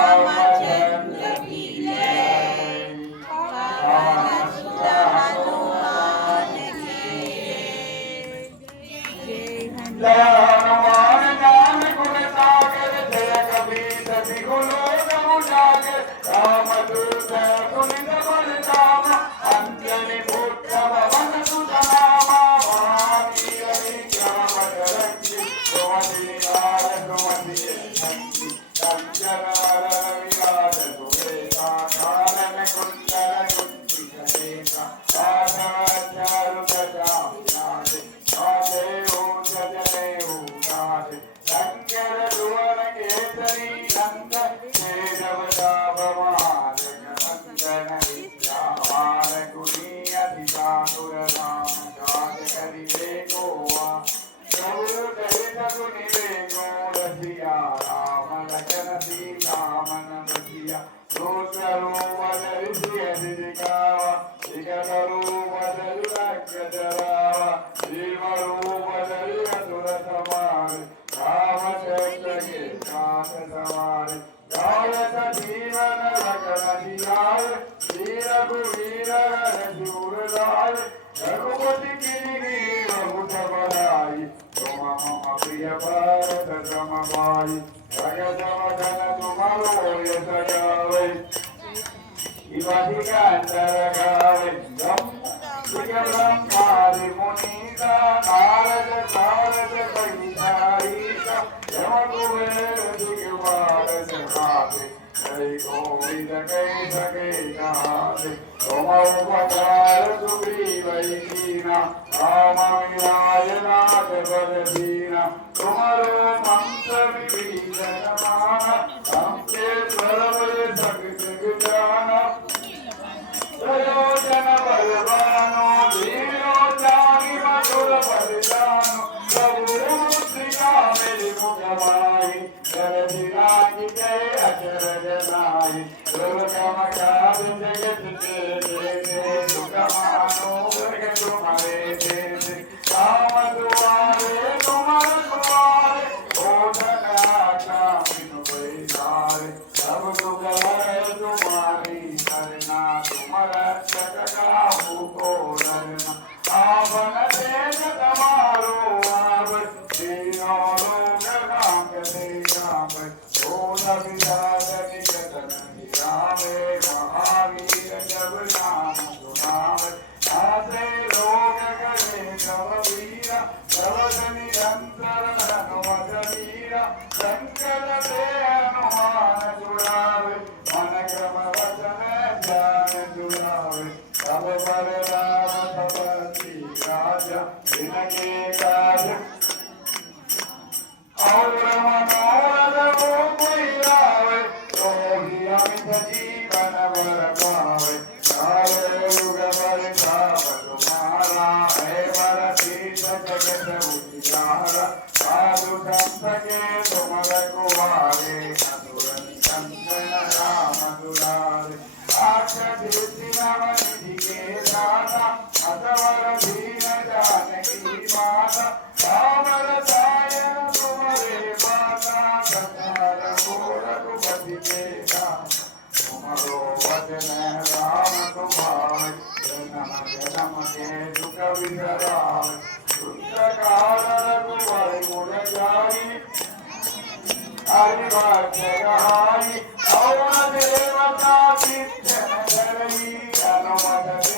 रामचंद्र की जय। पवन सुत हनुमान की जय। हनुमान ज्ञान गुण सागर जय कबीर बिगुल उजागर रामदूत सुनित बलराम अंजनी पुत्र पवन सुत नामा महावीर विक्रम बजरंगी सुमति निवार सुमति शक्ति कंचन विराज सुबेसा कानन कुंडल कुंचित केसा आधारु दशामिनाथ आदे ओम जजनेऊ नाथ शंकर भुवन केसरी नंद केशव भवान नंदन विद्यावान गुणी अधिकातुर राम काज करिवे गोवा प्रभु दयित गुनि वेगो रसिया राम लखन सीता मन बसिया दूसरो बदल दिखावा दिगरो बदल रख जरावा जीवरो बदल असुर सवार रामचंद्र के साथ सवार गाय जीवन लखन जियाय वीर रघुवीर शूर लाय रघुपति गिरि बहुत बड़ाई तुम मम प्रिय भरत सम भाई जगत वदन तुम्हारो यश गावे इवाधिकांतर गावे ब्रह्मादि मुनीसा नारद सारद परिचारीसा यम कुबेर दिग्वार सहाते जय गोविंद कई सके कहाते तुम उपकार सुग्रीव कीना राम विराज नाथ बल दीना तुम्हारो मंत्र विभीषण माना हमके सर्व जगत जाना प्रयोजन बलवानो धीरो जानी मधुर बलिदानो प्रभु मुद्रिका मेरी मुखमाई जगति रागी जय अचरज नाई दुर्गम काज जगत तेरे दुखमानो वर्ग तुम्हारे तेरे राम दुआरे तुम्हार दुआरे ओढ़न आज्ञा बिनु पैसारे सब दुख है तुम्हारी करना तुम रक्षक काहू को डरना आपन तेज तुम्हारो आव तीनों लोक कांपते कांपे ओढ़ विराज निकट नहीं आवे महावीर जब नाम सुनावे आसे लोक करे कव वीरा कवच निरंतर हनुमत वीरा संकट ते हनुमान छुड़ावे मन क्रम वचन ध्यान जुड़ावे तब पर राम तपस्वी राजा जिनके काज और मनोरथ को कोई लावे तो ही अमित जीवन भर पावे सारे युग भर ताप तुम्हारा है वर शीर्ष जगत उजियारा साधु संत के तुम रघुवारे असुर निकंदन राम दुलारे आक्षिति नवनिधि के दाता अतवर दीन जानकी माता राम रसायन तुम्हारे माता सतर रघुपति के दाता तुम्हारो वचन राम तुम्हारे जन्म जन्म के दुख विसरावे दुष्ट काल रघुवर गुण गाई हरि भक्त गाई और देवता चित्तन धरई हनुमत